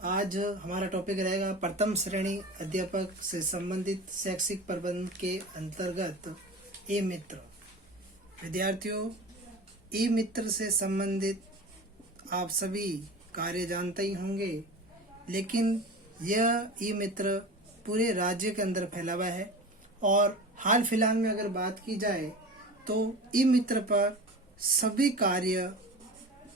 आज हमारा टॉपिक रहेगा प्रथम श्रेणी अध्यापक से संबंधित शैक्षिक प्रबंध के अंतर्गत ई मित्र। विद्यार्थियों, ई मित्र से संबंधित आप सभी कार्य जानते ही होंगे, लेकिन यह ई मित्र पूरे राज्य के अंदर फैला हुआ है और हाल फिलहाल में अगर बात की जाए तो ई मित्र पर सभी कार्य,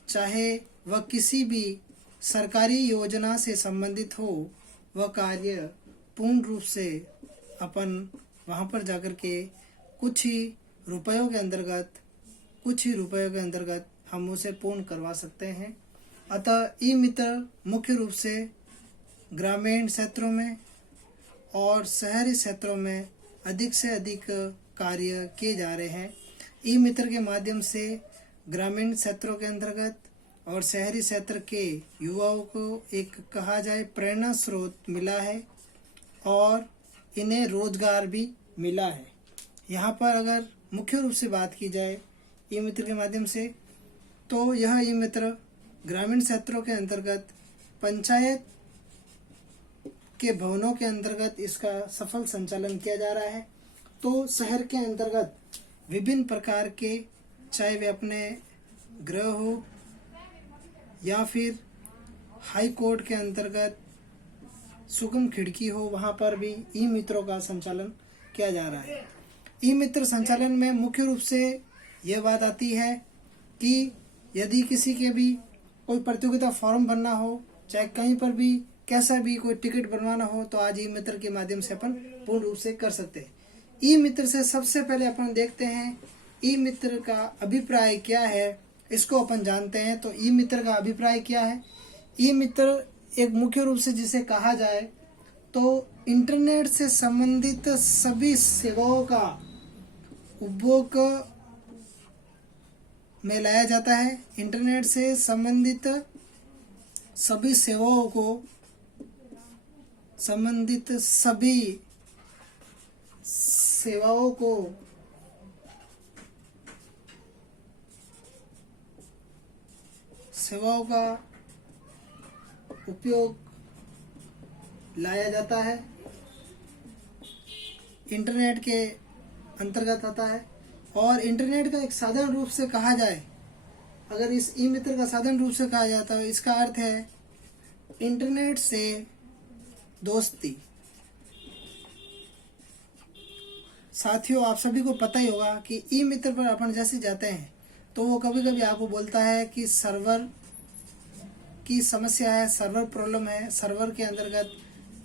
चाहे वह किसी भी सरकारी योजना से संबंधित हो, वह कार्य पूर्ण रूप से अपन वहाँ पर जाकर के कुछ ही रुपयों के अंतर्गत हम उसे पूर्ण करवा सकते हैं। अतः ई मित्र मुख्य रूप से ग्रामीण क्षेत्रों में और शहरी क्षेत्रों में अधिक से अधिक कार्य किए जा रहे हैं। ई मित्र के माध्यम से ग्रामीण क्षेत्रों के अंतर्गत और शहरी क्षेत्र के युवाओं को एक कहा जाए प्रेरणा स्रोत मिला है और इन्हें रोजगार भी मिला है। यहाँ पर अगर मुख्य रूप से बात की जाए ई मित्र के माध्यम से, तो यह ई मित्र ग्रामीण क्षेत्रों के अंतर्गत पंचायत के भवनों के अंतर्गत इसका सफल संचालन किया जा रहा है। तो शहर के अंतर्गत विभिन्न प्रकार के, चाहे वे अपने गृह हो या फिर हाई कोर्ट के अंतर्गत सुगम खिड़की हो, वहाँ पर भी ई मित्रों का संचालन किया जा रहा है। ई मित्र संचालन में मुख्य रूप से यह बात आती है कि यदि किसी के भी कोई प्रतियोगिता फॉर्म भरना हो, चाहे कहीं पर भी कैसा भी कोई टिकट बनवाना हो, तो आज ई मित्र के माध्यम से अपन पूर्ण रूप से कर सकते हैं। ई मित्र से सबसे पहले अपन देखते हैं ई मित्र का अभिप्राय क्या है, इसको अपन जानते हैं। तो ई मित्र का अभिप्राय क्या है? ई मित्र एक मुख्य रूप से जिसे कहा जाए तो इंटरनेट से संबंधित सभी सेवाओं का उपभोग में लाया जाता है। इंटरनेट से संबंधित सभी सेवाओं को सेवाओं का उपयोग लाया जाता है, इंटरनेट के अंतर्गत आता है। और इंटरनेट का एक साधारण रूप से कहा जाए, अगर इस ई मित्र का साधारण रूप से कहा जाता है, इसका अर्थ है इंटरनेट से दोस्ती। साथियों, आप सभी को पता ही होगा कि ई मित्र पर अपन जैसे जाते हैं तो वो कभी कभी आपको बोलता है कि सर्वर की समस्या है, सर्वर प्रॉब्लम है, सर्वर के अंतर्गत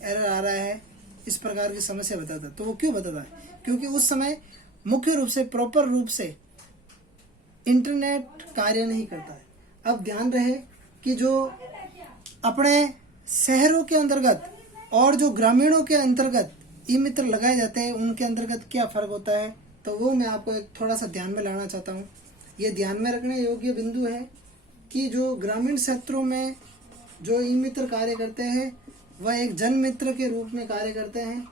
एरर आ रहा है, इस प्रकार की समस्या बताता है। तो वो क्यों बताता है? क्योंकि उस समय मुख्य रूप से प्रॉपर रूप से इंटरनेट कार्य नहीं करता है। अब ध्यान रहे कि जो अपने शहरों के अंतर्गत और जो ग्रामीणों के अंतर्गत ई मित्र लगाए जाते हैं, उनके अंतर्गत क्या फर्क होता है, तो वो मैं आपको एक थोड़ा सा ध्यान में लाना चाहता हूँ। ये ध्यान में रखने योग्य बिंदु है कि जो ग्रामीण क्षेत्रों में जो ई मित्र कार्य करते हैं वह एक जन मित्र के रूप में कार्य करते हैं,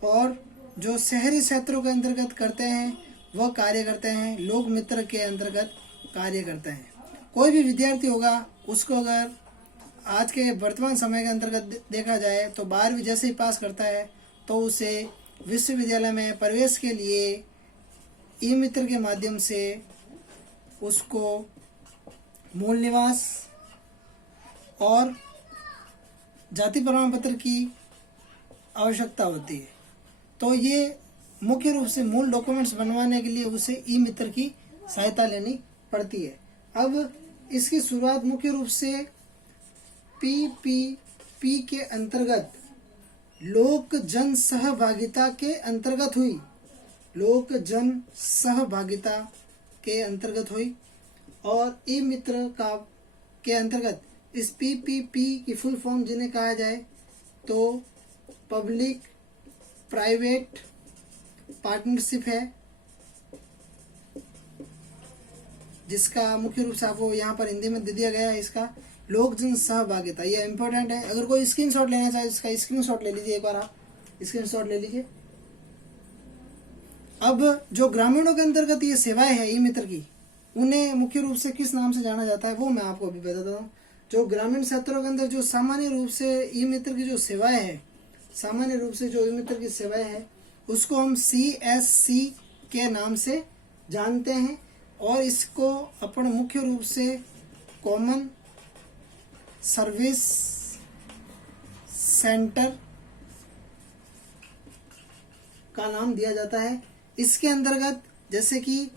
और जो शहरी क्षेत्रों के अंतर्गत करते हैं वह कार्य करते हैं लोक मित्र के अंतर्गत कार्य करते हैं। कोई भी विद्यार्थी होगा, उसको अगर आज के वर्तमान समय के अंतर्गत देखा जाए तो 12वीं जैसे ही पास करता है तो उसे विश्वविद्यालय में प्रवेश के लिए ई मित्र के माध्यम से उसको मूल निवास और जाति प्रमाण पत्र की आवश्यकता होती है। तो ये मुख्य रूप से मूल डॉक्यूमेंट्स बनवाने के लिए उसे ई मित्र की सहायता लेनी पड़ती है। अब इसकी शुरुआत मुख्य रूप से PPP के अंतर्गत लोक जन सहभागिता के अंतर्गत हुई, और ई मित्र का के अंतर्गत इस PPP की फुल फॉर्म जिन्हें कहा जाए तो पब्लिक प्राइवेट पार्टनरशिप है, जिसका मुख्य रूप से आपको यहाँ पर हिंदी में दे दिया गया है। इसका लोक जन सहभागिता, ये इम्पोर्टेंट है। अगर कोई स्क्रीनशॉट लेना चाहे, इसका स्क्रीनशॉट ले लीजिए, एक बार आप स्क्रीनशॉट ले लीजिए। अब जो ग्रामीणों के अंतर्गत ये सेवाएं है ई मित्र की, उन्हें मुख्य रूप से किस नाम से जाना जाता है वो मैं आपको अभी बताता हूँ। जो ग्रामीण क्षेत्रों के अंदर जो सामान्य रूप से ई मित्र की जो सेवाएं है, सामान्य रूप से जो ई मित्र की सेवाएं है उसको हम CSC के नाम से जानते हैं, और इसको अपन मुख्य रूप से कॉमन सर्विस सेंटर का नाम दिया जाता है। इसके अंतर्गत जैसे कि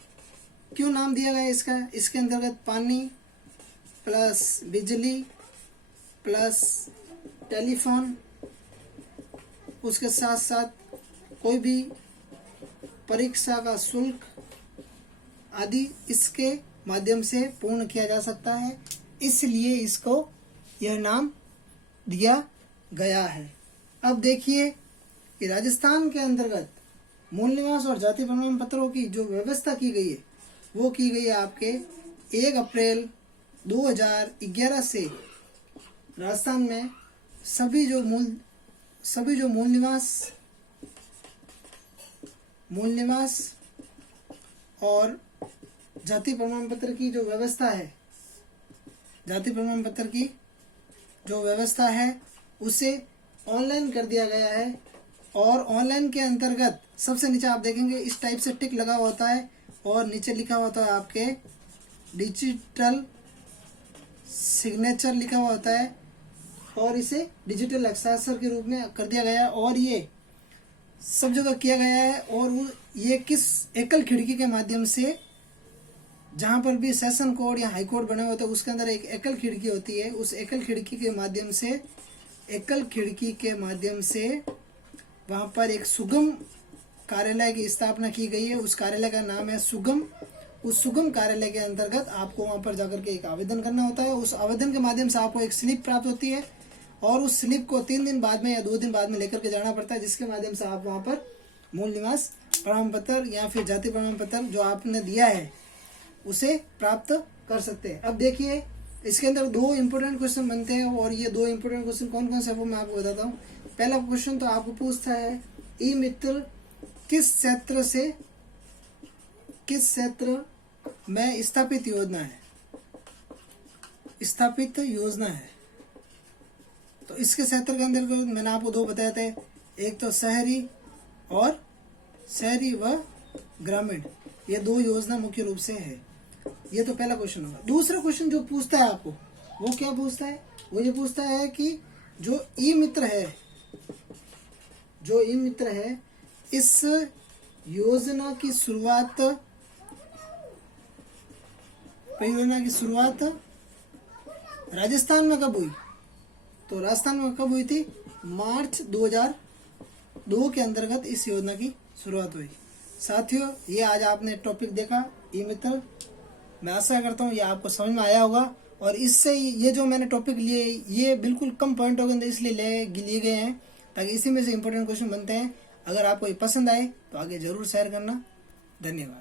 क्यों नाम दिया गया इसका, इसके अंतर्गत पानी प्लस बिजली प्लस टेलीफोन, उसके साथ साथ कोई भी परीक्षा का शुल्क आदि इसके माध्यम से पूर्ण किया जा सकता है, इसलिए इसको यह नाम दिया गया है। अब देखिए कि राजस्थान के अंतर्गत मूल निवास और जाति प्रमाण पत्रों की जो व्यवस्था की गई है वो की गई है आपके 1 अप्रैल 2011 से राजस्थान में सभी जो मूल निवास और जाति प्रमाण पत्र की जो व्यवस्था है, जाति प्रमाण पत्र की जो व्यवस्था है उसे ऑनलाइन कर दिया गया है। और ऑनलाइन के अंतर्गत सबसे नीचे आप देखेंगे इस टाइप से टिक लगा होता है और नीचे लिखा होता है आपके डिजिटल सिग्नेचर लिखा हुआ होता है, और इसे डिजिटल हस्ताक्षर के रूप में कर दिया गया है, और ये सब जगह किया गया है। और वो ये किस एकल खिड़की के माध्यम से, जहाँ पर भी सेशन कोड या हाई कोर्ट बने होते हैं उसके अंदर एक एकल खिड़की होती है, उस एकल खिड़की के माध्यम से वहाँ पर एक सुगम कार्यालय की स्थापना की गई है। उस कार्यालय का नाम है सुगम। उस सुगम कार्यालय के अंतर्गत आपको वहाँ पर जाकर के एक आवेदन करना होता है। उस आवेदन के माध्यम से आपको एक स्लिप प्राप्त होती है, और उस स्लिप को 3 दिन बाद में या 2 दिन बाद में लेकर के जाना पड़ता है, जिसके माध्यम से आप वहाँ पर मूल निवास प्रमाण पत्र या फिर जाति प्रमाण पत्र जो आपने दिया है उसे प्राप्त कर सकते हैं। अब देखिए इसके अंदर 2 इम्पोर्टेंट क्वेश्चन बनते हैं, और ये 2 इम्पोर्टेंट क्वेश्चन कौन कौन से वो मैं आपको बताता हूँ। पहला क्वेश्चन तो आपको पूछता है ई मित्र किस क्षेत्र में स्थापित योजना है। तो इसके क्षेत्र के अंदर मैंने आपको 2 बताए थे, एक तो शहरी व ग्रामीण, ये 2 योजना मुख्य रूप से है। ये तो पहला क्वेश्चन होगा। दूसरा क्वेश्चन जो पूछता है आपको वो क्या पूछता है, वो ये पूछता है कि जो ई मित्र है इस योजना की शुरुआत राजस्थान में कब हुई। तो राजस्थान में कब हुई थी, मार्च 2002 के अंतर्गत इस योजना की शुरुआत हुई। साथियों, ये आज आपने टॉपिक देखा ई मित्र, मैं आशा करता हूँ ये आपको समझ में आया होगा। और इससे ये जो मैंने टॉपिक लिए ये बिल्कुल कम पॉइंटों के अंदर इसलिए लिए गए हैं ताकि इसी में से इम्पोर्टेंट क्वेश्चन बनते हैं। अगर आपको ये पसंद आए तो आगे जरूर शेयर करना। धन्यवाद।